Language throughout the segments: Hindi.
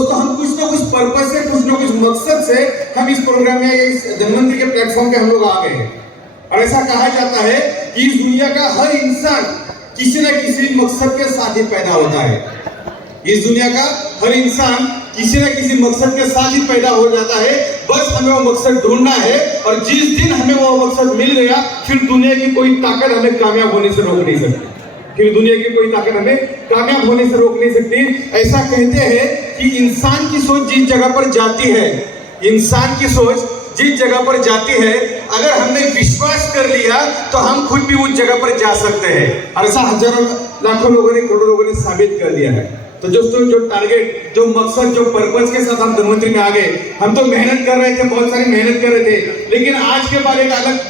दोस्तों हम कुछ ना कुछ पर्पस से, कुछ ना कुछ मकसद से हम इस प्रोग्राम में, इस धनवंतरी के प्लेटफॉर्म पे हम लोग आ गए हैं। और ऐसा कहा जाता है कि इस दुनिया का हर इंसान किसी न किसी मकसद के साथ ही पैदा होता है। इस दुनिया का हर इंसान किसी न किसी मकसद के साथ ही पैदा हो जाता है। बस हमें वो मकसद ढूंढना है, और जिस दिन हमें वो मकसद मिल गया, फिर दुनिया की कोई ताकत हमें कामयाब होने से रोक नहीं सकती। फिर दुनिया की कोई ताकत हमें कामयाब होने से रोक नहीं सकती। ऐसा कहते हैं कि इंसान की सोच जिस जगह पर जाती है, इंसान की सोच जिस जगह पर जाती है, अगर हमने विश्वास कर लिया तो हम खुद भी उस जगह पर जा सकते हैं। और ऐसा हजारों लाखों लोगों ने, करोड़ों लोगों ने साबित कर दिया है। तो दोस्तों, जो टारगेट, जो मकसद, जो पर्पस के साथ हम धनवंतरी में आ गए, हम तो मेहनत कर रहे थे, बहुत सारी मेहनत कर रहे थे, लेकिन आज के बाद एक अलग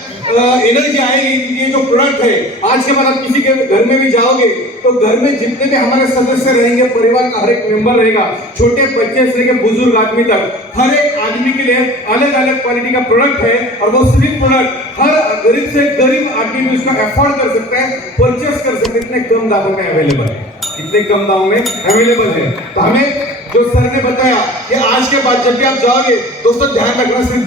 एनर्जी आएगी। ये जो प्रोडक्ट है, आज के बाद आप किसी के घर में भी जाओगे तो घर में जितने भी हमारे सदस्य रहेंगे, परिवार का हर एक मेंबर रहेगा, छोटे बच्चे से लेकर बुजुर्ग आदमी तक, हर एक आदमी के लिए अलग अलग क्वालिटी का प्रोडक्ट है। और वो सभी प्रोडक्ट हर गरीब से गरीब आदमी भी उसका अफोर्ड कर सकता है, परचेस कर सकते हैं। इतने कम दामों में अवेलेबल है, इतने कम दामों में अवेलेबल है। तो हमें जो सर ने बताया कि आज के बाद जब भी आप जाओगे, दोस्तों ध्यान रखना, सिर्फ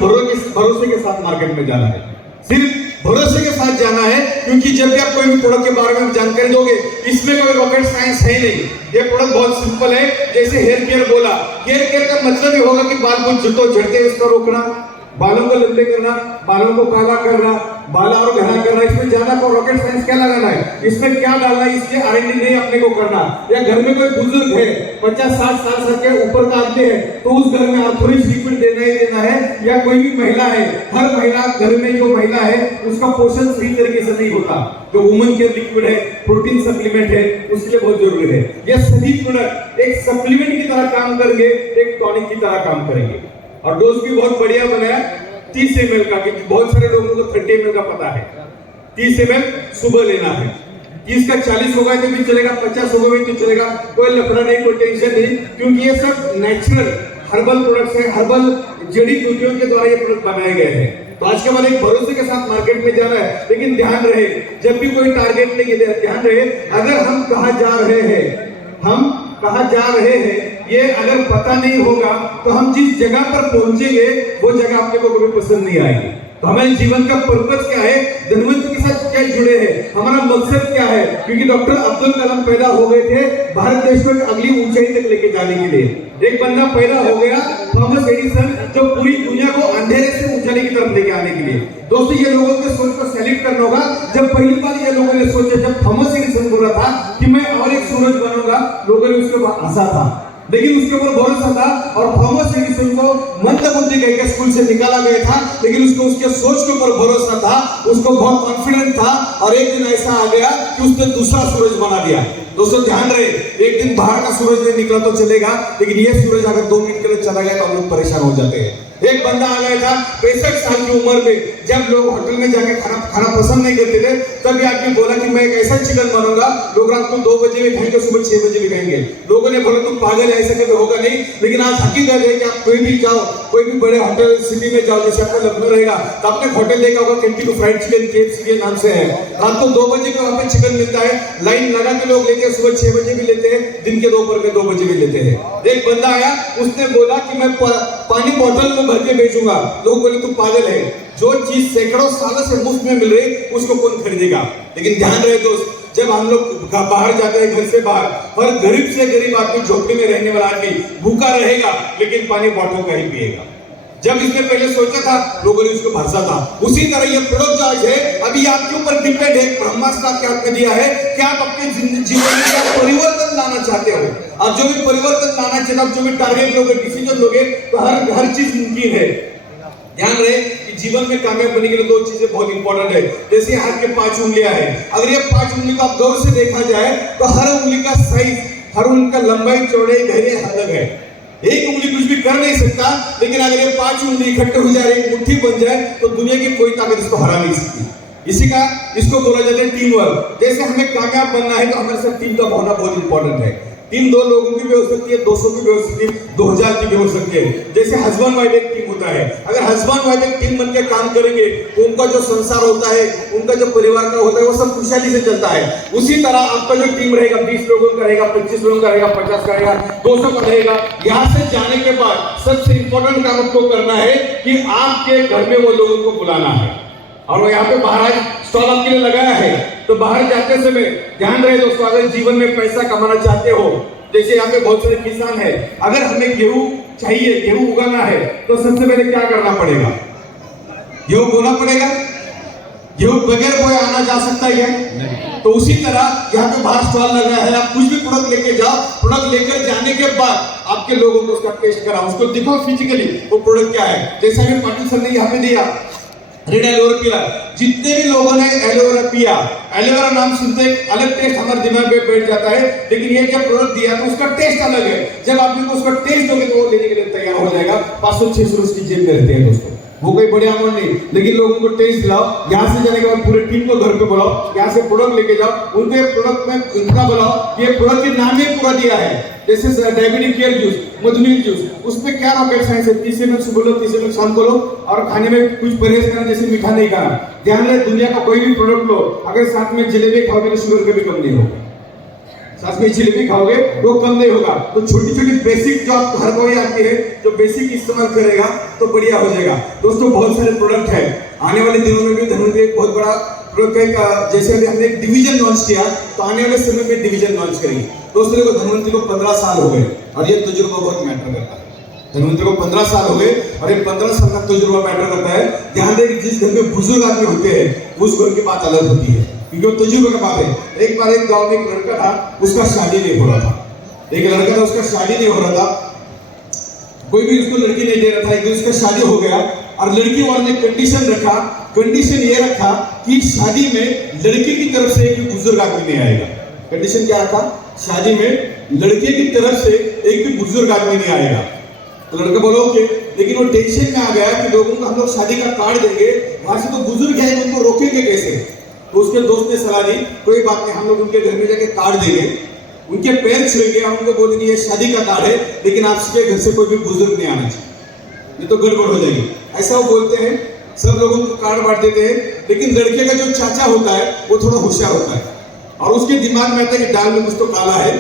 भरोसे के साथ मार्केट में जाना है, सिर्फ भरोसे के साथ जाना है। क्योंकि जब भी आप कोई भी प्रोडक्ट के बारे में जानकारी दोगे, इसमें कोई रॉकेट साइंस है नहीं। ये प्रोडक्ट बहुत सिंपल है। जैसे हेयर केयर बोला, हेयर केयर का मतलब ये होगा कि बाल को झड़ते हैं उसका रोकना, बालों को लंबे करना, बालों को काला करना, बाला और घना करना। इसमें ज्यादा को रॉकेट साइंस क्या लगाना है, इसमें क्या डालना है, इसके R&D नहीं अपने को करना। या घर में कोई बुजुर्ग है, 50-60 साल के ऊपर का आदमी है, तो उस घर में आर्थोरिक लिक्विड देना ही देना है। या कोई भी महिला है, हर महिला घर में जो महिला है उसका पोषण सही तरीके से नहीं होता, जो वुमन केयर लिक्विड है, प्रोटीन सप्लीमेंट है, उसके लिए बहुत जरूरी है। ये सभी प्रोडक्ट एक सप्लीमेंट की तरह काम करेंगे, एक टॉनिक की तरह काम करेंगे। और डोज भी बहुत बढ़िया बनाया, 30 ml का, क्योंकि बहुत सारे लोगों को 30 ml का पता है। 30 ml सुबह लेना है। 30 का 40 होगा तो भी चलेगा, 50 होगा भी तो चलेगा, कोई लफड़ा नहीं, कोई टेंशन नहीं। क्योंकि ये सब नेचुरल हर्बल प्रोडक्ट्स है, हर्बल जड़ी बूटियों के द्वारा ये प्रोडक्ट बनाए गए हैं। तो आज के बाद एक भरोसे के साथ मार्केट में जाना है। लेकिन ध्यान रहे, जब भी कोई टारगेट लेंगे, ध्यान रहे, अगर हम कहाँ जा रहे हैं, हम कहाँ जा रहे हैं, ये अगर पता नहीं होगा तो हम जिस जगह पर पहुंचेंगे वो जगह अपने को कभी पसंद नहीं आएगी। तो हमारे जीवन का पर्पस क्या है, धनवंतरी के साथ क्या जुड़े हैं, हमारा मकसद क्या है। क्योंकि डॉक्टर अब्दुल कलाम पैदा हो गए थे भारत देश को एक अगली ऊंचाई तक लेके जाने के लिए। एक बंदा पैदा हो गया, थॉमस एडिसन, जो पूरी दुनिया को अंधेरे से उजाले की तरफ लेके आने के लिए। दोस्तों, ये लोगों के सोच को सैल्यूट करना होगा। जब पहली बार ये लोगों ने सोचा, जब थॉमस एडिसन बोला था कि मैं और एक सूरज बनूंगा, लोगों ने उसके बाद हंसा था, लेकिन उसके ऊपर भरोसा था। और थॉमस एडिसन को मंदबुद्धि कहकर स्कूल से निकाला गया था, लेकिन उसको उसके सोच के ऊपर भरोसा था, उसको बहुत कॉन्फिडेंट था। और एक दिन ऐसा आ गया कि उसने दूसरा सूरज बना दिया। दोस्तों ध्यान रहे, एक दिन बाहर का सूरज नहीं निकला तो चलेगा, लेकिन ये सूरज अगर 2 मिनट के लिए चला गया तो हम लोग परेशान हो जाते हैं। एक बंदा आ गया था 65 साल की उम्र में, जब लोग होटल में जाके खाना पसंद नहीं करते थे, तब ये आदमी बोला कि मैं एक ऐसा चिकन बनूंगा, लोग रात को 2 बजे भी खाएंगे, सुबह 6 बजे भी खाएंगे। लोगों ने बोला तुम पागल है, ऐसा कभी होगा नहीं। लेकिन आज हकीकत है कि आप कोई भी जाओ, कोई भी बड़े होटल सिटी में जाओ, जैसे आपका लखनऊ रहेगा तो आपने होटल देखा होगा, कैंटीन फ्राइड चिकन KFC के नाम से है। रात को 2 बजे भी वहां पे चिकन मिलता है, लाइन लगा के लोग लेते हैं, सुबह 6 बजे भी लेते हैं, दिन के दोपहर में 2 बजे भी लेते हैं। एक बंदा आया, उसने बोला कि मैं पानी बोतल में भर के बेचूंगा। लोग बोले तू पागल है, जो चीज सैकड़ों सालों से मुफ्त में मिल रही उसको कौन खरीदेगा। लेकिन ध्यान रहे दोस्त, जब हम लोग बाहर जाते हैं, घर से बाहर, हर गरीब से गरीब आदमी, झोपड़ी में रहने वाला आदमी भूखा रहेगा, लेकिन पानी बॉटल का ही पिएगा। जब इसने पहले सोचा था, लोगों ने उसको भरसा था। उसी तरह ये प्रोडक्ट जो है अभी आपके ऊपर डिपेंड है, ब्रह्मास्त्र आपके हाथ में दिया है कि आप अपने जीवन में क्या परिवर्तन लाना चाहते हो। आप जो भी परिवर्तन लाना चाहते हो, आप जो भी टारगेट लोगे, डिसीजन लोगे, तो हर चीज मुमकिन है। ध्यान रहे कि जीवन में कामयाब बनने के लिए 2 चीजें बहुत इंपॉर्टेंट है। जैसे हाथ के 5 उंगलियां हैं, अगर ये 5 उंगली को आप गौर से देखा जाए तो हर उंगली का साइज, हर उंगली का लंबाई, चौड़ाई, गहराई अलग है। एक उंगली कुछ भी कर नहीं सकता, लेकिन अगर ये 5 उंगली इकट्ठे हो जाए, एक मुट्ठी बन जाए, तो दुनिया की कोई ताकत इसको हरा नहीं सकती। इसको बोला जाता है टीम वर्क। जैसे हमें कामयाब बनना है तो हमारे साथ टीम का होना बहुत इंपॉर्टेंट है। टीम 2 लोगों की भी हो सकती है, 200 की भी हो सकती है, 2000 की भी हो सकती है। जैसे हस्बैंड वाइफ एक टीम होता है, अगर हस्बैंड वाइफ एक टीम बनकर काम करेंगे तो उनका जो संसार होता है, उनका जो परिवार का होता है, वो सब खुशहाली से चलता है। उसी तरह आपका जो टीम रहेगा 20 लोगों का रहेगा, 25 लोगों का रहेगा, 50 का रहेगा, 200 का रहेगा। यहाँ से जाने के बाद सबसे इंपॉर्टेंट काम आपको करना है कि आपके घर में वो लोगों को बुलाना है। और वो यहाँ पे बाहर स्टॉल आपके लिए लगाया है, तो बाहर जाते समय ध्यान रहे दोस्तों, अगर जीवन में पैसा कमाना चाहते हो, जैसे यहाँ पे बहुत सारे किसान है, अगर हमें गेहूं चाहिए, गेहूं उगाना है, तो सबसे पहले क्या करना पड़ेगा? गेहूं बोना पड़ेगा। गेहूं बगैर बोए आना जा सकता है क्या? तो उसी तरह यहाँ पे बाहर स्टॉल लगा है, आप कुछ भी प्रोडक्ट लेके जाओ, प्रोडक्ट लेकर जाने के बाद आपके लोगों को उसका टेस्ट कराओ, उसको दिखाओ फिजिकली वो प्रोडक्ट क्या है। जैसा कि पाटिल सर ने यहाँ पे दिया रेड एलोवेरा पिया, जितने भी लोगों ने एलोवेरा पिया, एलोवेरा नाम सुनते एक अलग टेस्ट हमारे दिमाग में बैठ जाता है, लेकिन ये जब प्रोडक्ट दिया तो उसका टेस्ट अलग है। जब आप को उसका टेस्ट दोगे तो वो लेने के लिए तैयार हो जाएगा। 500-600 उसकी जेब में रहते हैं दोस्तों, वो कोई बड़ी अमाउंट नहीं, लेकिन लोगों को टेस्ट दिलाओ। यहाँ से जाने के बाद पूरे टीम को घर पे बुलाओ, यहाँ से प्रोडक्ट लेके जाओ, उनके प्रोडक्ट में इतना बुलाओ, ये प्रोडक्ट के नाम ही पूरा दिया है। जैसे डायबिटिक केयर जूस, मधुमेह जूस, उसमें क्या रॉकेट साइंस है? 30 ml सुबह लो, 30 ml शाम को लो, और खाने में कुछ परहेज करना, जैसे मीठा नहीं खाना। ध्यान रहे, दुनिया का कोई भी प्रोडक्ट लो, अगर साथ में जलेबी खाओगे तो शुगर कभी कम नहीं होगा। साथ में जलेबी खाओगे वो कम नहीं होगा। तो छोटी छोटी बेसिक जो आप हर कोई आती है, जो बेसिक इस्तेमाल करेगा तो बढ़िया हो जाएगा। दोस्तों बहुत सारे प्रोडक्ट है, आने वाले दिनों में भी धनवंतरी एक बहुत बड़ा प्रोडक्ट का, जैसे अभी हमने एक डिवीजन लॉन्च किया, तो आने वाले समय में डिवीजन लॉन्च करेंगे। दोस्तों देखो, धनवंतरी को 15 साल हो गए और ये तजुर्बा बहुत मैटर करता है। धनवंतरी को 15 साल हो गए और ये 15 साल का तजुर्बा मैटर करता है। ध्यान दें, जिस घर में बुजुर्ग आदमी होते हैं उस घर की बात अलग होती है, क्योंकि वो तजुर्बे का बात है। एक बार एक गांव में एक लड़का था, उसका शादी नहीं हो रहा था। एक लड़का था, उसका शादी नहीं हो रहा था, कोई भी उसको लड़की नहीं दे रहा था। एक दिन उसका शादी हो गया और लड़की वाले ने कंडीशन रखा, कंडीशन ये रखा कि शादी में लड़के की तरफ से एक बुजुर्ग आदमी नहीं आएगा। कंडीशन क्या रखा? शादी में लड़के की तरफ से एक भी बुजुर्ग आदमी नहीं आएगा। तो लड़का बोला ओके, लेकिन वो टेंशन में आ गया कि लोगों को हम लोग शादी का कार्ड देंगे, वहां से तो बुजुर्ग है, उनको रोकेंगे कैसे? तो उसके दोस्त ने सलाह दी, कोई बात नहीं, हम लोग उनके घर में जाके कार्ड देंगे, उनके पैर छुएंगे, हम उनको बोलेंगे ये शादी का कार्ड है, लेकिन आपके घर से कोई भी बुजुर्ग नहीं आना चाहिए, ये तो गड़बड़ हो जाएगी। ऐसा वो बोलते हैं, सब लोगों को कार्ड बांट देते हैं। लेकिन लड़के का जो चाचा होता है वो थोड़ा होशियार होता है और उसके दिमाग में आता है कि दाल में कुछ तो काला है,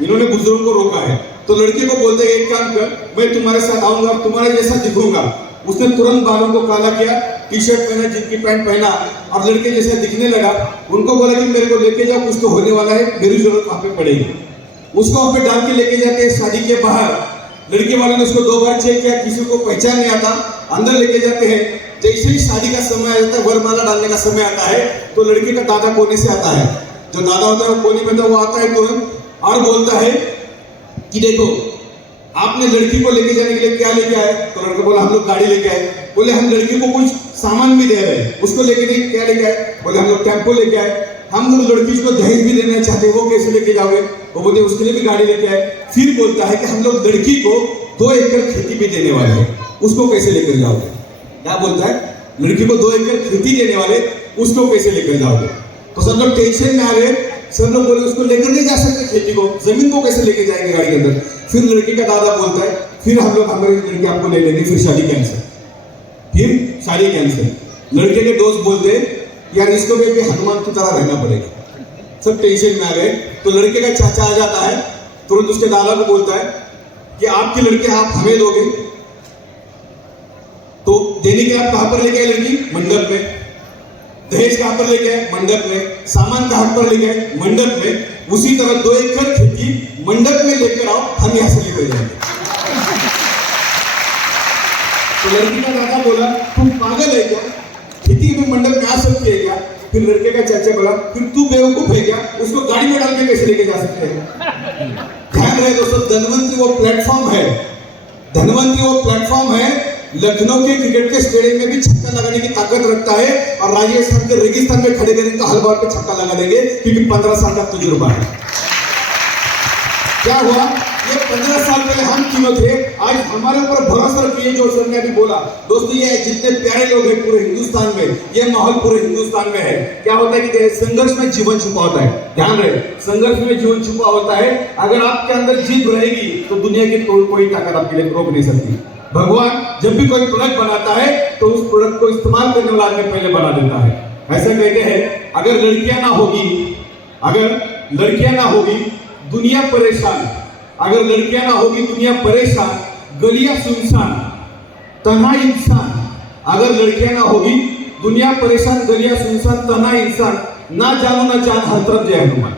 इन्होंने बुजुर्ग को रोका है। तो लड़के को बोलते हैं एक काम कर, मैं तुम्हारे साथ आऊंगा और तुम्हारे जैसा दिखूंगा। उसने तुरंत बालों को काला किया, टी शर्ट पहना, जिनकी पैंट पहना और लड़के जैसा दिखने लगा। उनको बोला कि मेरे को लेके जाओ, कुछ तो होने वाला है, मेरी जरूरत वहां पे पड़ेगी। उसको वहां पे डाल के लेके जाते हैं शादी के बाहर। लड़के वाले ने उसको 2 बार चेक किया, किसी को पहचान नहीं आता, अंदर लेके जाते हैं। जैसे ही शादी का समय आ जाता है, वरमाला डालने का समय आता है, तो लड़के का दादा कोने से आता है। जो दादा होता है वो कोने में था, वो आता है तुरंत और बोलता है कि देखो आपने लड़की को लेके जाने के लिए क्या लेके आए? तो लड़का बोला हम लोग गाड़ी लेके आए। बोले हम लड़की को कुछ सामान भी दे रहे हैं, उसको लेके नहीं, क्या लेके आए? बोले हम लोग टेम्पो लेके आए। हम लोग लड़की को दहेज भी देना चाहते, वो कैसे लेके जाओगे? वो बोलते उसके लिए भी गाड़ी लेके आए। फिर बोलता है कि हम लोग लड़की को 2 एकड़ खेती भी देने वाले हैं, उसको कैसे लेकर जाओगे? क्या बोलता है? लड़की को 2 एकड़ खेती देने वाले, उसको कैसे लेकर जाओगे? तो सब लोग टेंशन में आ गए। सब लोग बोले उसको लेकर नहीं जा सकते, खेती को, जमीन को कैसे लेके जाएंगे गाड़ी के अंदर? फिर लड़की का दादा बोलता है फिर हम लोग हमारी लड़की आपको ले लेंगे, फिर शादी कैंसिल, फिर शादी कैंसिल। लड़के के दोस्त बोलते यार इसको भी हनुमान की तरह रहना पड़ेगा। सब टेंशन में आ गए। तो लड़के का चाचा आ जाता है, तुरंत उसके दादा को बोलता है कि आपकी लड़की आप हमें दोगे? तो देने के आप कहां पर लेके आए लड़की? मंडप में। दहेज कहां पर लेके आए? मंडप में। सामान कहां पर लेके आए? मंडप में। उसी तरह 2 एकड़ खेती मंडप में लेकर आओ, हम यहां से लेकर जाएंगे। तो लड़की का दादा बोला तुम पागल है क्या? खेती में मंडप में आ सकती है क्या? फिर लड़के का चाचा बोला फिर तू बेवकूफ है क्या? उसको गाड़ी में डाल के कैसे लेके जा सकते हैं? ध्यान रहे दोस्तों, धनवंतरी वो प्लेटफॉर्म है, धनवंतरी वो प्लेटफॉर्म है, लखनऊ के क्रिकेट के स्टेडियम में भी छक्का लगाने की ताकत रखता है और राजस्थान के रेगिस्तान में खड़े करेंगे तो हर बार पे छक्का लगा देंगे, क्योंकि 15 साल का तजुर्बा है। क्या हुआ? ये 15 साल पहले हम क्यों थे, आज हमारे ऊपर भरोसा रखिए। जो सर ने अभी बोला दोस्तों, ये जितने प्यारे लोग हैं पूरे हिंदुस्तान में, ये माहौल पूरे हिंदुस्तान में है। क्या होता है कि संघर्ष में जीवन छुपा होता है, ध्यान रहे, संघर्ष में जीवन छुपा होता है। अगर आपके अंदर जीत रहेगी तो दुनिया की कोई ताकत आपके लिए रोक नहीं सकती। भगवान जब भी कोई प्रोडक्ट बनाता है तो उस प्रोडक्ट को इस्तेमाल करने वाला आदमी पहले बना देता है। ऐसा कहते हैं अगर लड़कियां ना होगी दुनिया परेशान, अगर लड़कियां ना होगी दुनिया परेशान, गलियां सुनसान, तन्हा इंसान। अगर लड़कियां ना होगी दुनिया परेशान, गलियां सुनसान, तन्हा इंसान, ना जानो ना जान, हर तरफ जय हनुमान।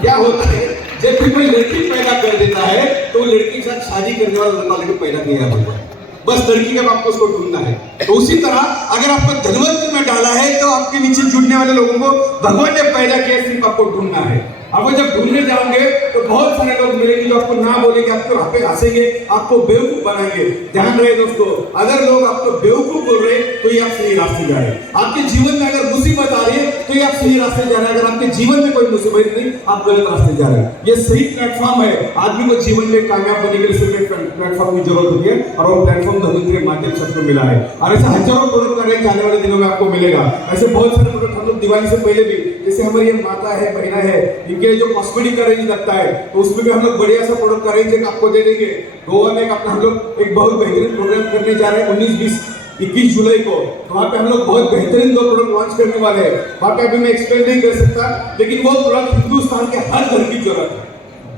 क्या होता है जब भी कोई लड़की पैदा कर देता है तो लड़की के साथ शादी करने वाला लड़का लेकर पैदा किया होता है, बस लड़की का आपको उसको ढूंढना है। तो उसी तरह अगर आपको धनवंत में डाला है तो आपके नीचे जुड़ने वाले लोगों को भगवान ने पैदा किया, सिर्फ आपको ढूंढना है। अब जब ढूंढने जाओगे तो बहुत सारे लोग मिलेंगे जो आपको ना बोलेंगे, आपको पे हंसेंगे, आपको बेवकूफ बनाएंगे। ध्यान रहे दोस्तों, अगर लोग आपको बेवकूफ बोल रहे हैं तो ये आप सही रास्ते जा रहे हैं। आपके जीवन में अगर मुसीबत आ रही है तो ये आप सही रास्ते जा रहे हैं। अगर आपके जीवन में कोई मुसीबत नहीं, आप गलत रास्ते जा रहे हैं। ये सही प्लेटफॉर्म है। आदमी को जीवन में कामयाब बनने के लिए सिर्फ एक प्लेटफॉर्म की जरूरत होती है और वो प्लेटफॉर्म धनवंतरी के माध्यम से आपको मिला है। और ऐसा हजारों प्रोडक्ट आने वाले दिनों में आपको मिलेगा। ऐसे बहुत सारे प्रोडक्ट हम लोग दिवाली से पहले भी, जैसे हमारी ये माता है, बहना है, इनके जो कॉस्मेटिक का रेंज लगता है तो उसमें भी हम लोग बढ़िया सा प्रोडक्ट का रेंज आपको दे देंगे। गोवा में हम लोग एक बहुत बेहतरीन प्रोग्राम करने जा रहे हैं 19, 20, 21 जुलाई को। तो वहाँ पे हम लोग बहुत बेहतरीन 2 प्रोडक्ट लॉन्च करने वाले हैं। वहाँ पे अभी मैं एक्सप्लेन नहीं कर सकता, लेकिन वो प्रोडक्ट हिंदुस्तान के हर घर की जरूरत है।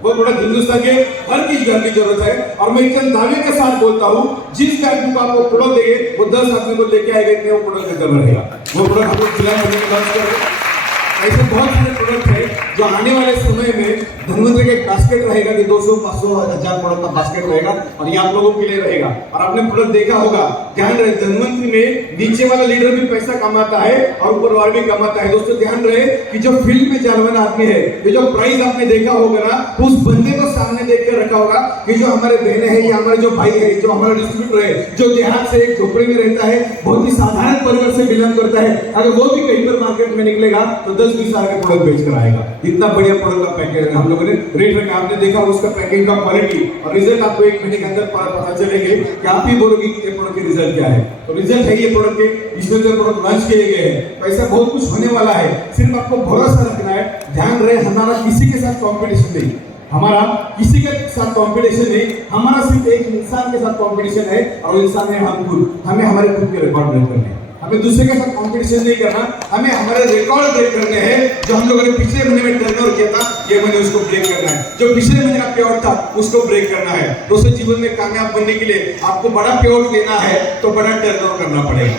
वो प्रोडक्ट हिंदुस्तान के हर किसी घर की जरूरत है। और मैं एक दावे के साथ बोलता हूँ, जिस आदमी को आप वो प्रोडक्ट देंगे वो 10 आदमी को लेके आएगा, इतने वो प्रोडक्ट लेकर रहेगा। वो प्रोडक्ट हम लोग जुलाई महीने में लॉन्च करेंगे। ऐसे बहुत सारे प्रोडक्ट है जो आने वाले समय में धनवंतरी का एक बास्केट रहेगा कि 200, 500, 1000 प्रोडक्ट का बास्केट रहेगा और ये आप लोगों के लिए रहेगा। और आपने प्रोडक्ट देखा होगा, ध्यान रहे, धनवंतरी में नीचे वाला लीडर भी पैसा कमाता है और ऊपर वाला भी कमाता है। दोस्तों ध्यान रहे कि जो फील्ड में जाने वाला आदमी है, ये जो प्राइस आपने देखा होगा ना, उस बंदे को सामने देख कर रखा होगा कि जो हमारे बहने हैं, ये हमारे जो भाई है, जो हमारा डिस्ट्रीब्यूटर है, जो देहात से एक झोपड़ी में रहता है, बहुत ही साधारण परिवार से बिलोंग करता है, अगर वो भी कहीं पर मार्केट में निकलेगा तो 10-20 साल के प्रोडक्ट बेच कर आएगा। इतना बढ़िया प्रोडक्ट का पैकेज हम लोगों ने रेट रखा। आपने देखा उसका पैकेज का क्वालिटी और रिजल्ट आपको 1 महीने के अंदर पता चलेंगे कि आप ही बोलोगे कि ये प्रोडक्ट के रिजल्ट क्या है। तो रिजल्ट है ये प्रोडक्ट के, इसमें जो प्रोडक्ट लॉन्च किए गए हैं, तो ऐसा बहुत कुछ होने वाला है। सिर्फ आपको भरोसा रखना है। ध्यान रहे, हमारा किसी के साथ कॉम्पिटिशन नहीं, हमारा किसी के साथ कंपटीशन नहीं, हमारा सिर्फ एक इंसान के साथ कंपटीशन है और इंसान है हम खुद। हमें हमारे खुद के रिकॉर्ड ब्रेक करने हैं, हमें दूसरे के साथ कंपटीशन नहीं करना, हमें हमारे रिकॉर्ड ब्रेक करने हैं। जो हम लोगों ने पिछले महीने में टर्नओवर किया था, ये महीने उसको ब्रेक करना है। जो पिछले महीने का पेआउट था उसको ब्रेक करना है। दोस्तों, जीवन में कामयाब बनने के लिए आपको बड़ा पेआउट लेना है तो बड़ा टर्नओवर करना पड़ेगा।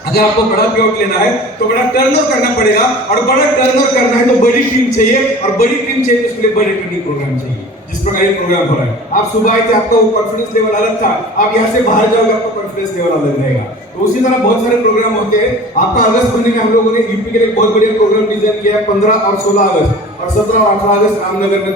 अगर आपको बड़ा पेआउट लेना है तो बड़ा टर्नओवर करना पड़ेगा, और बड़ा टर्नओवर करना है तो बड़ी टीम चाहिए, और बड़ी टीम चाहिए तो उसके लिए बड़े ट्रेनिंग प्रोग्राम चाहिए। जिस प्रकार ये प्रोग्राम हो रहा है, आप सुबह आए थे, आपका कॉन्फिडेंस लेवल अलग था, आप यहाँ से बाहर जाओगे आपका कॉन्फिडेंस लेवल अलग रहेगा। तो उसी तरह बहुत सारे प्रोग्राम होते हैं। आपका अगस्त महीने में हम लोगों ने यूपी के लिए बहुत बढ़िया प्रोग्राम डिजाइन किया है। 15 और 16 अगस्त और 17 और 18 अगस्त रामनगर में द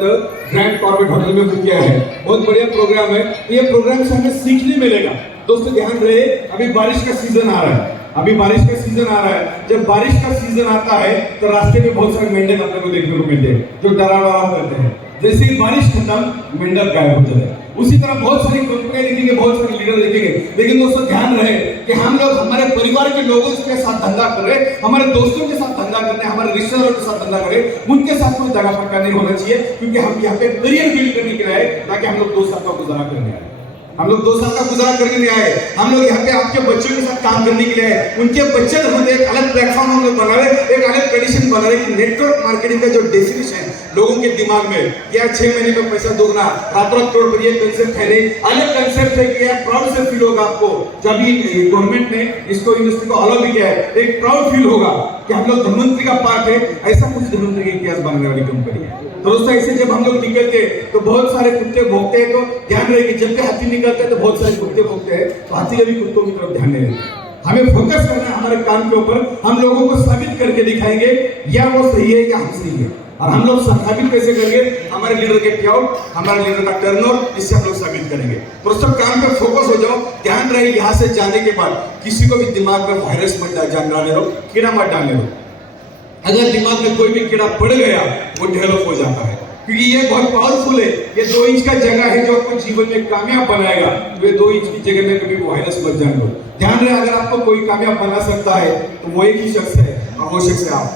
ग्रैंड कॉर्बेट होटल में बुक किया है। बहुत बढ़िया प्रोग्राम है। ये प्रोग्राम से हमें सीखने मिलेगा। दोस्तों ध्यान रहे, अभी बारिश का सीजन आ रहा है, अभी बारिश का सीजन आ रहा है। जब बारिश का सीजन आता है तो रास्ते में बहुत सारे मेंढक अपने को देखने को मिलते हैं जो डराव करते हैं। जैसे ही बारिश खत्म, मेंढक गायब हो जाते हैं। उसी तरह बहुत सारी कंपनियां दिखेंगे, बहुत सारे लीडर दिखेंगे, लेकिन दोस्तों ध्यान रहे कि हम लोग हमारे परिवार के लोगों के साथ धंधा कर रहे, हमारे दोस्तों के साथ धंधा करते हैं, हमारे रिश्तेदारों के साथ धंधा करें, उनके साथ कोई दगा फटका नहीं होना चाहिए, क्योंकि हम यहाँ पे करियर बिल्ड करने के लिए आए, ताकि हम लोग 2 साल का गुजारा करने आए। हम लोग 2 साल का गुजारा करने नहीं आए, हम लोग यहाँ पे आपके बच्चों के साथ काम करने के लिए आए। उनके बच्चे हमें एक अलग प्लेटफॉर्म हम लोग बना रहे, एक अलग ट्रेडिशन बना रहे कि नेटवर्क मार्केटिंग का जो डेफिनेशन है लोगों के दिमाग में, यार 6 महीने में पैसा दोगुना, रातों रात करोड़पति, कंसेप्ट है नहीं, अलग कंसेप्ट है कि यार प्राउड से फील होगा आपको। जब गवर्नमेंट ने इसको इंडस्ट्री को अलाउ भी किया है, एक प्राउड फील होगा कि हम लोग धनवंतरी का पार्ट है। ऐसा कुछ धनवंतरी का इतिहास बनने वाली कंपनी है। तो दोस्तों, ऐसे जब हम लोग निकलते तो बहुत सारे कुत्ते भौंकते हैं, तो ध्यान रहे कि जब भी हाथी निकलते हैं तो बहुत सारे कुत्ते भौंकते हैं, तो हाथी कभी कुत्तों की तरफ ध्यान नहीं देते। हमें फोकस करना है हमारे काम के ऊपर। हम लोगों को साबित करके दिखाएंगे या वो सही है या हम सही है। और हम लोग साबित कैसे करेंगे? हमारे लीडर के पेआउट, हमारे लीडर का टर्नओवर, इससे हम लोग साबित करेंगे। तो सब काम पे फोकस हो जाओ। ध्यान रहे, यहाँ से जाने के बाद किसी को भी दिमाग में वायरस मत डालने दो, कीड़ा मत डालने दो। अगर दिमाग में कोई भी कीड़ा पड़ गया, वो डेवलप हो जाता है। क्योंकि ये बहुत पावरफुल है। ये 2 इंच का जगह है जो आपको जीवन में कामयाब बनाएगा। तो ये 2 इंच की जगह में कभी वायरस मत जान लो। ध्यान रहे, अगर आपको कोई कामयाब बना सकता है तो वो एक ही शख्स है, और वो शख्स है आप।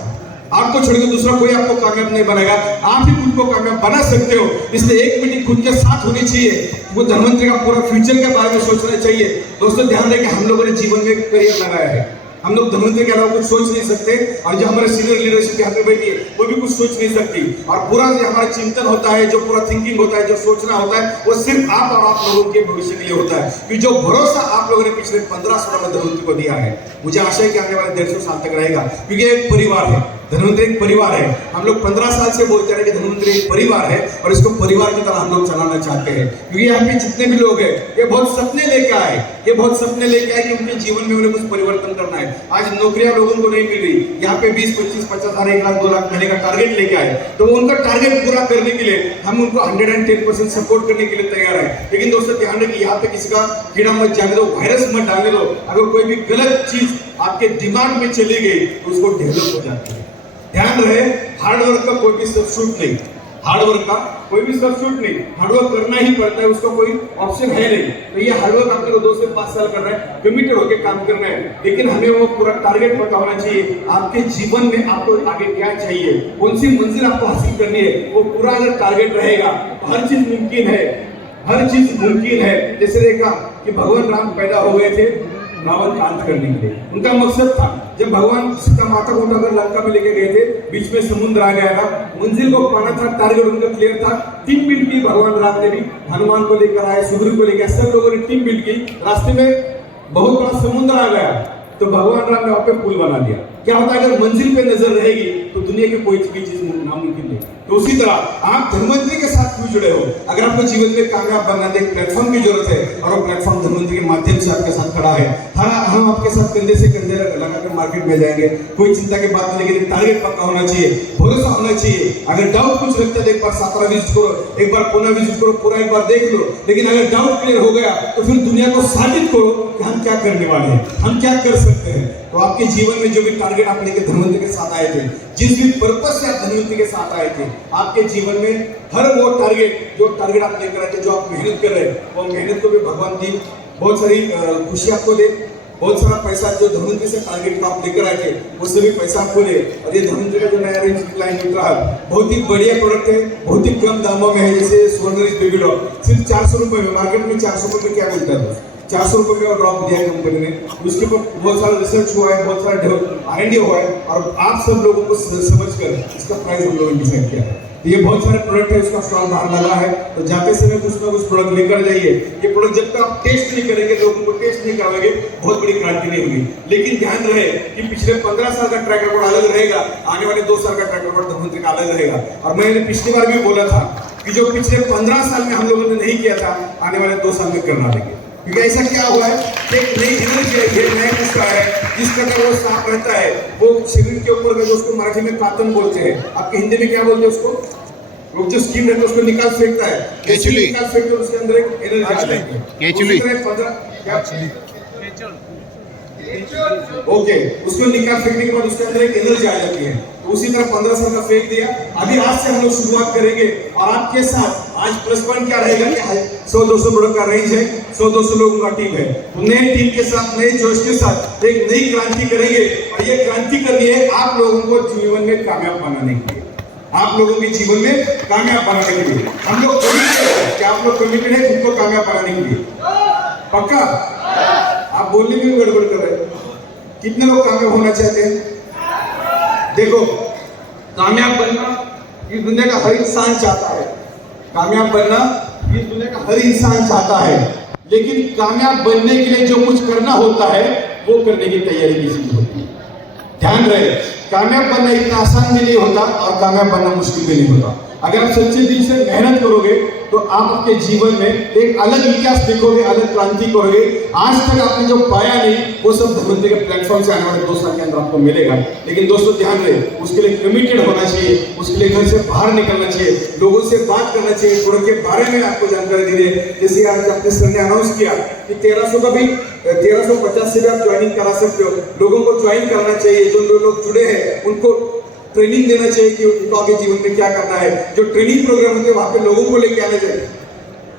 आपको छोड़कर दूसरा कोई आपको कामयाब नहीं बनाएगा, आप ही खुद को कामयाब बना सकते हो। इसलिए एक मीटिंग खुद के साथ होनी चाहिए। वो धनवंतरी का पूरा फ्यूचर के बारे में सोचना चाहिए। दोस्तों ध्यान रहे कि हम लोगों ने जीवन में करियर लगाया है। हम लोग धनवंतरी के अलावा कुछ सोच नहीं सकते, और जो हमारे सीनियर लीडरशिप यहाँ पे बैठी है वो भी कुछ सोच नहीं सकती। और पूरा जो हमारा चिंतन होता है, जो पूरा थिंकिंग होता है, जो सोचना होता है, वो सिर्फ आप और आप लोगों के भविष्य के लिए होता है। कि जो भरोसा आप लोगों ने पिछले 15 साल में धनवंतरी को दिया है, मुझे आशा है कि आने वाले 150 साल तक रहेगा। क्योंकि एक परिवार है, धनवंतरी एक परिवार है। हम लोग 15 साल से बोलते रहे कि धनवंतरी एक परिवार है, और इसको परिवार की तरह हम लोग चलाना चाहते हैं। क्योंकि यहाँ पे जितने भी लोग हैं, ये बहुत सपने लेके आए, ये बहुत सपने लेके आए कि उनके जीवन में उन्हें कुछ परिवर्तन करना है। आज नौकरियां लोगों को नहीं मिल रही, यहाँ पे 20, 25, 50 हजार, 1 लाख, 2 लाख महीने का टारगेट लेके आए, तो उनका टारगेट पूरा करने के लिए हम उनको 110% सपोर्ट करने के लिए तैयार है। लेकिन दोस्तों ध्यान रखिए, यहाँ पे किसी का कीड़ा मत जाने दो, वायरस मत डालने दो। अगर कोई भी गलत चीज आपके दिमाग में चली गई तो उसको डेवलप हो जाती है। ध्यान रहे, हार्डवर्क का कोई भी सब्स्टिट्यूट नहीं, हार्डवर्क का कोई भी सब्स्टिट्यूट नहीं। हार्डवर्क करना ही पड़ता है, उसका कोई ऑप्शन है नहीं। तो ये हार्डवर्क आपके को 2 से 5 साल कर रहा है, कमिटेड होकर काम करना है। लेकिन हमें वो पूरा टारगेट पता होना चाहिए। आपके जीवन में आपको आगे क्या चाहिए, कौन सी मंजिल आपको हासिल करनी है, वो पूरा अगर टारगेट रहेगा तो हर चीज मुमकिन है, हर चीज मुमकिन है। जैसे देखा कि भगवान राम पैदा हो गए थे रावण का अंत करने के लिए। उनका मकसद था, जब भगवान सीता माता को उठाकर लंका में लेके गए थे, बीच में समुद्र आ गया था, मंजिल को पाना था, टारगेट उनका क्लियर था। टीम बिल्ड की भगवान राम ने भी, हनुमान को लेकर आए, सुग्रीव को लेकर, सब लोगों ने टीम बिल्ड की। रास्ते में बहुत बड़ा समुद्र आ गया, तो भगवान राम ने वहां पे पुल बना दिया। क्या होता है, अगर मंजिल पे नजर रहेगी तो दुनिया की कोई भी चीज नामुमकिन नहीं। तो उसी तरह आप धनवंतरी के साथ क्यों जुड़े हो? अगर आपको जीवन में कामयाब बनना है, एक प्लेटफॉर्म की जरूरत है, और वो प्लेटफॉर्म धनवंतरी के माध्यम से आपके साथ खड़ा है। हम आपके साथ कंधे से कंधे लगाकर मार्केट में जाएंगे। कोई चिंता की बात नहीं, लेकिन टारगेट पक्का होना चाहिए, भरोसा होना चाहिए। अगर डाउट कुछ लगता है तो एक बार सातारा विजिट करो, एक बार पुणे विजिट करो, पूरा एक बार देख लो। लेकिन अगर डाउट क्लियर हो गया तो फिर दुनिया को साबित करो कि हम क्या करने वाले हैं, हम क्या कर सकते हैं। तो आपके जीवन में जो भी टारगेट आप लेकर धनवंतरी के साथ आए थे, जिस भी पर्पस से आप धनवंतरी के साथ आए थे, आपके जीवन में हर वो टारगेट, जो टारगेट आप लेकर आए थे, जो आप मेहनत कर रहे हैं, वो मेहनत को भी भगवान दी बहुत सारी खुशी आपको दे। बहुत सारा पैसा जो धनवंतरी से टारगेट आप लेकर आए थे, उससे भी पैसा आपको दे। और ये धनवंतरी का जो नया रेंज लाइन निकला है, बहुत ही बढ़िया प्रोडक्ट है, बहुत ही कम दामों में है। जैसे स्वर्ण रिच बेबी ड्रॉप सिर्फ 400 रुपए में, मार्केट में 400 रुपए में क्या मिलता है, 400 रुपए में ड्रॉप दिया है कंपनी ने। उसके ऊपर बहुत सारा रिसर्च हुआ है, बहुत सारा R&D हुआ है, और आप सब लोगों को समझकर इसका प्राइस हम लोगों ने डिसाइड किया है। तो ये बहुत सारे प्रोडक्ट है, उसका स्टॉल बाहर लगा है, तो जाते समय कुछ ना कुछ प्रोडक्ट लेकर जाइए। ये प्रोडक्ट जब तक आप टेस्ट नहीं करेंगे, लोगों को टेस्ट नहीं कराएंगे, बहुत बड़ी क्रांति नहीं होगी। लेकिन ध्यान रहे कि पिछले 15 साल का ट्रैक रिकॉर्ड अलग रहेगा, आने वाले 2 साल का ट्रैक रिकॉर्ड धनवंतरी का अलग रहेगा। और मैंने पिछली बार भी बोला था कि जो पिछले 15 साल में हम लोगों ने नहीं किया था, आने वाले 2 साल में करना देंगे। क्योंकि ऐसा क्या हुआ है, एक नई एनर्जी है, नया गुस्सा है, जिस प्रकार वो सांप रहता है, वो शरीर के ऊपर जो उसको मराठी में कातन बोलते हैं, आपके हिंदी में क्या बोलते हैं उसको, वो जो स्किन रहता है उसको निकाल फेंकता है, निकाल फेंकते उसके अंदर एक एनर्जी आ जाती है। ओके, उसको निकाल फेंकने के बाद उसके अंदर एक एनर्जी आ जाती है। तो उसी तरह 15 साल का फेंक दिया। अभी आज से हम लोग शुरुआत करेंगे, और आपके साथ आज प्लस पॉइंट क्या रहेगा कि 100-200 प्रोडक्ट का रेंज है, 100-200 लोगों का टीम है। तो नए टीम के साथ, नए जोश के साथ एक नई क्रांति करेंगे, और ये क्रांति करनी है आप लोगों को जीवन में कामयाब बनाने के लिए, आप लोगों के जीवन में कामयाब बनाने के लिए। हम लोग कमिटेड है, क्या आप लोग कमिटेड है खुद को कामयाब बनाने के लिए? पक्का? आप बोलने में भी गड़बड़ कर रहे हैं। कितने लोग कामयाब होना चाहते हैं? देखो, कामयाब बनना इस दुनिया का हर इंसान चाहता है, कामयाब बनना इस दुनिया का हर इंसान चाहता है। लेकिन कामयाब बनने के लिए जो कुछ करना होता है, वो करने की तैयारी किसी की होती है। ध्यान रहे, कामयाब बनना इतना आसान भी नहीं होता, और कामयाब बनना मुश्किल भी नहीं होता। अगर आप सच्चे दिल से मेहनत करोगे तो आप अपने जीवन में एक अलग इतिहास लिखोगे, अलग क्रांति करोगे। आज तक आपने जो पाया नहीं, वो सब धनवंतरी के प्लेटफॉर्म से आने वाले 2 साल के अंदर आपको मिलेगा। लेकिन दोस्तों ध्यान रहे, उसके लिए कमिटेड होना चाहिए, उसके लिए घर से बाहर निकलना चाहिए, लोगों से बात करना चाहिए, प्रोडक्ट के बारे में आपको जानकारी दी है। जैसे आज अपने सर ने अनाउंस किया कि 1300 का भी 1350 से भी आप ज्वाइनिंग करा सकते हो। लोगों को ज्वाइन करना चाहिए, जो लोग जुड़े हैं उनको ट्रेनिंग देना चाहिए कि उनको आगे जीवन में क्या करना है। जो ट्रेनिंग प्रोग्राम होते हैं वहां पे लोगों को लेके आना चाहिए।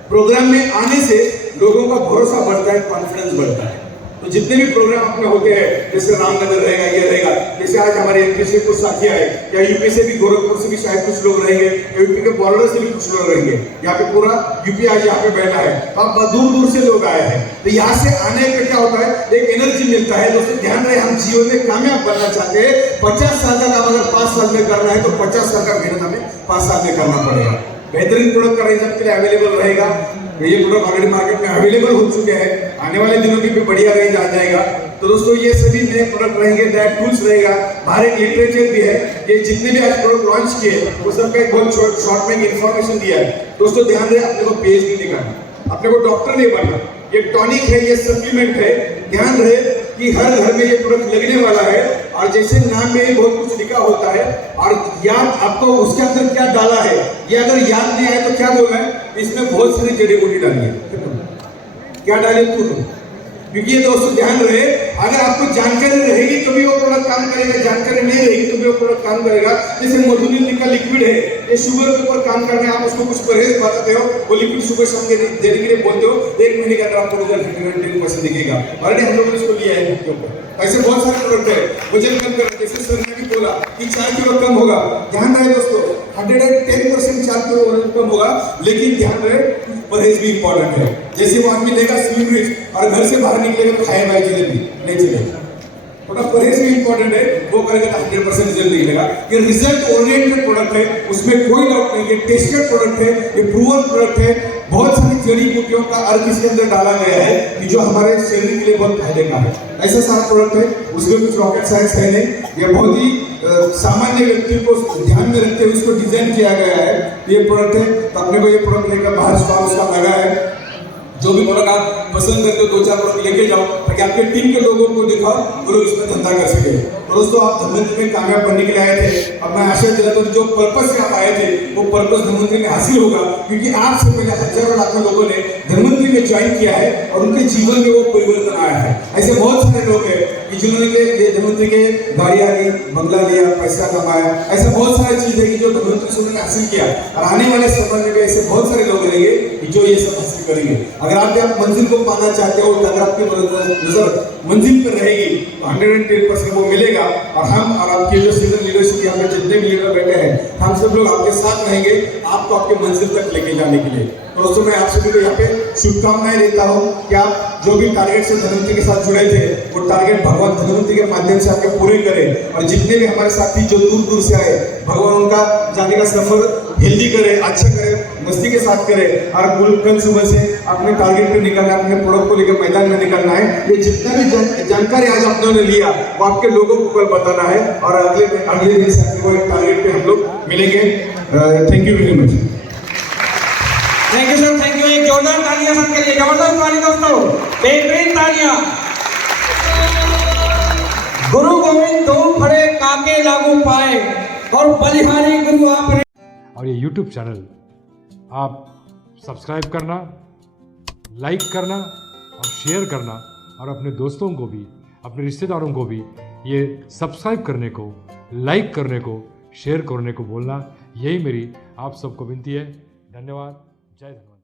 प्रोग्राम में आने से लोगों का भरोसा बढ़ता है, कॉन्फिडेंस बढ़ता है। तो जितने भी प्रोग्राम अपने होते हैं, जैसे रामनगर रहेगा, ये रहेगा, जैसे आज हमारे एमपी से कुछ साथी आए, या यूपी से भी, गोरखपुर से भी शायद कुछ लोग रहेंगे, यूपी के बॉर्डर से भी कुछ लोग रहेंगे। यहाँ पे पूरा यूपी आज यहाँ पे बैठा है, अब दूर दूर से लोग आए हैं। तो यहाँ से आने पे क्या होता है, एक एनर्जी मिलता है। दोस्तों ध्यान रहे, हम जीवन में कामयाब बनना चाहते हैं, 50 साल का काम अगर 5 साल में करना है तो 50 साल का मेहनत हमें 5 साल में करना पड़ेगा। बेहतरीन प्रोडक्ट का रेंज आपके लिए अवेलेबल रहेगा। ये प्रोडक्ट ऑलरेडी मार्केट में अवेलेबल हो चुके हैं, आने वाले दिनों में भी बढ़िया रेंज आ जाएगा। तो दोस्तों ये सभी नए प्रोडक्ट रहेंगे, नया टूल्स रहेगा, बाहर एक लिटरेचर भी है। ये जितने भी आज प्रोडक्ट लॉन्च किए वो सबका एक बहुत शॉर्ट में इंफॉर्मेशन दिया है। दोस्तों ध्यान रहे, अपने को पीएचडी नहीं करना, अपने को डॉक्टर नहीं बनना। ये टॉनिक है, ये सप्लीमेंट है। ध्यान रहे कि हर घर में ये प्रोडक्ट लगने वाला है, और जैसे नाम में बहुत कुछ लिखा होता है, और याद आपको उसके अंदर क्या डाला है, ये अगर याद नहीं आए तो क्या बोलना है, इसमें बहुत सारी जड़ी बूटी डाली है। क्या डाले तू? क्योंकि ये दोस्तों ध्यान रहे, अगर आपको जानकारी रहेगी तभी वो प्रोडक्ट काम करेगा, जानकारी नहीं रहेगी तभी वो प्रोडक्ट काम करेगा। जैसे मधुमेह का लिक्विड है, ये शुगर के ऊपर काम करना है, आप उसको कुछ परहेज बताते हो, वो लिक्विड सुबह शाम देने के लिए बोलते हो, 1 महीने के अंदर आपको रिजल्ट 10% दिखेगा। ऑलरेडी हम लोगों ने इसको लिया है के ऊपर। ऐसे बहुत सारे प्रोडक्ट है, वजन कम करना, जैसे सर ने भी बोला कि 4 किलो कम होगा। ध्यान रहे दोस्तों, 110% 4 किलो वजन कम होगा, लेकिन ध्यान रहे परहेज भी इंपॉर्टेंट है। जैसे वो आदमी लेगा स्लिम रिच और घर से बाहर निकलेगा तो खाए भाई जलेबी नहीं चलेगा, थोड़ा परहेज भी इंपॉर्टेंट है, वो करेगा तो 100% रिजल्ट मिलेगा। ये रिजल्ट ओरिएंटेड प्रोडक्ट है, उसमें कोई डाउट नहीं। ये टेस्टेड प्रोडक्ट है, ये प्रूवन प्रोडक्ट है। बहुत सारी जड़ी बूटियों का अर्थ इसके अंदर डाला गया है कि जो हमारे शरीर के लिए बहुत फायदे का है। ऐसा सारा प्रोडक्ट है, उसमें कुछ रॉकेट साइंस है नहीं। ये बहुत ही सामान्य व्यक्ति को ध्यान में रखते हुए इसको डिजाइन किया गया है। ये प्रोडक्ट है, तो अपने को ये प्रोडक्ट लेकर बाहर स्टॉल उसका लगा है। जो भी प्रोडक्ट आप पसंद करते हो 2-4 प्रोडक्ट लेके जाओ, ताकि आपके टीम के लोगों को दिखाओ, वो लोग इसमें धंधा कर सके। तो दोस्तों आप धनवंतरी में कामयाब बनने के लिए आए थे, अब मैं आशा दिलाता हूँ जो पर्पस से आप आए थे वो पर्पस धनवंतरी में हासिल होगा, क्योंकि आपसे पहले हजारों लाखों लोगों ने धनवंतरी में ज्वाइन किया है और उनके जीवन में वो परिवर्तन आया है। ऐसे बहुत सारे लोग हैं कि जिन्होंने धनवंतरी के गाड़ियां ली, बंगला लिया, पैसा कमाया। ऐसे बहुत सारी चीजें कि जो धनवंतरी से उन्होंने हासिल किया, और आने वाले समय में भी ऐसे बहुत सारे लोग रहेंगे कि जो ये सब हासिल करेंगे। अगर आप मंजिल को पाना चाहते हो, अगर आपकी नजर मंजिल पर रहेगी तो 110% वो मिलेगा। और हम और आपके जो सीनियर लीडरशिप यहाँ पे जितने भी लीडर बैठे हैं, हम सब लोग आपके साथ रहेंगे आपको आपके मंजिल तक लेके जाने के लिए। तो दोस्तों मैं आप सभी को यहाँ पे शुभकामनाएं देता हूँ कि आप जो भी टारगेट से धनवंतरी के साथ जुड़े थे, वो टारगेट भगवान धनवंतरी के माध्यम से आपके पूरे करें। और जितने भी हमारे साथी जो दूर दूर से आए, भगवान उनका जाने का सफर हेल्दी करे, अच्छा करे, मस्ती के साथ करे, और कल सुबह से अपने टारगेट पे निकलना है, अपने प्रोडक्ट को लेकर मैदान में निकलना है। ये जितना भी जानकारी आज आप लोगों ने लिया वो आपके लोगों को कल बताना है, और अगले दिन से आपको एक टारगेट पे हम लोग मिलेंगे। Thank you very much. Thank you sir, thank you. एक जोरदार तालियां सबके लिए, जबरदस्त ताली दोस्तों, बेहतरीन तालियां। गुरु गोविंद दो फड़े काके लागू पाए, और बलिहारी गुरु आपने। और ये YouTube चैनल आप सब्सक्राइब करना, लाइक करना और शेयर करना, और अपने दोस्तों को भी, अपने रिश्तेदारों को भी ये सब्सक्राइब करने को, लाइक करने को, शेयर करने को बोलना। यही मेरी आप सबको विनती है। धन्यवाद। जय धन्यवाद।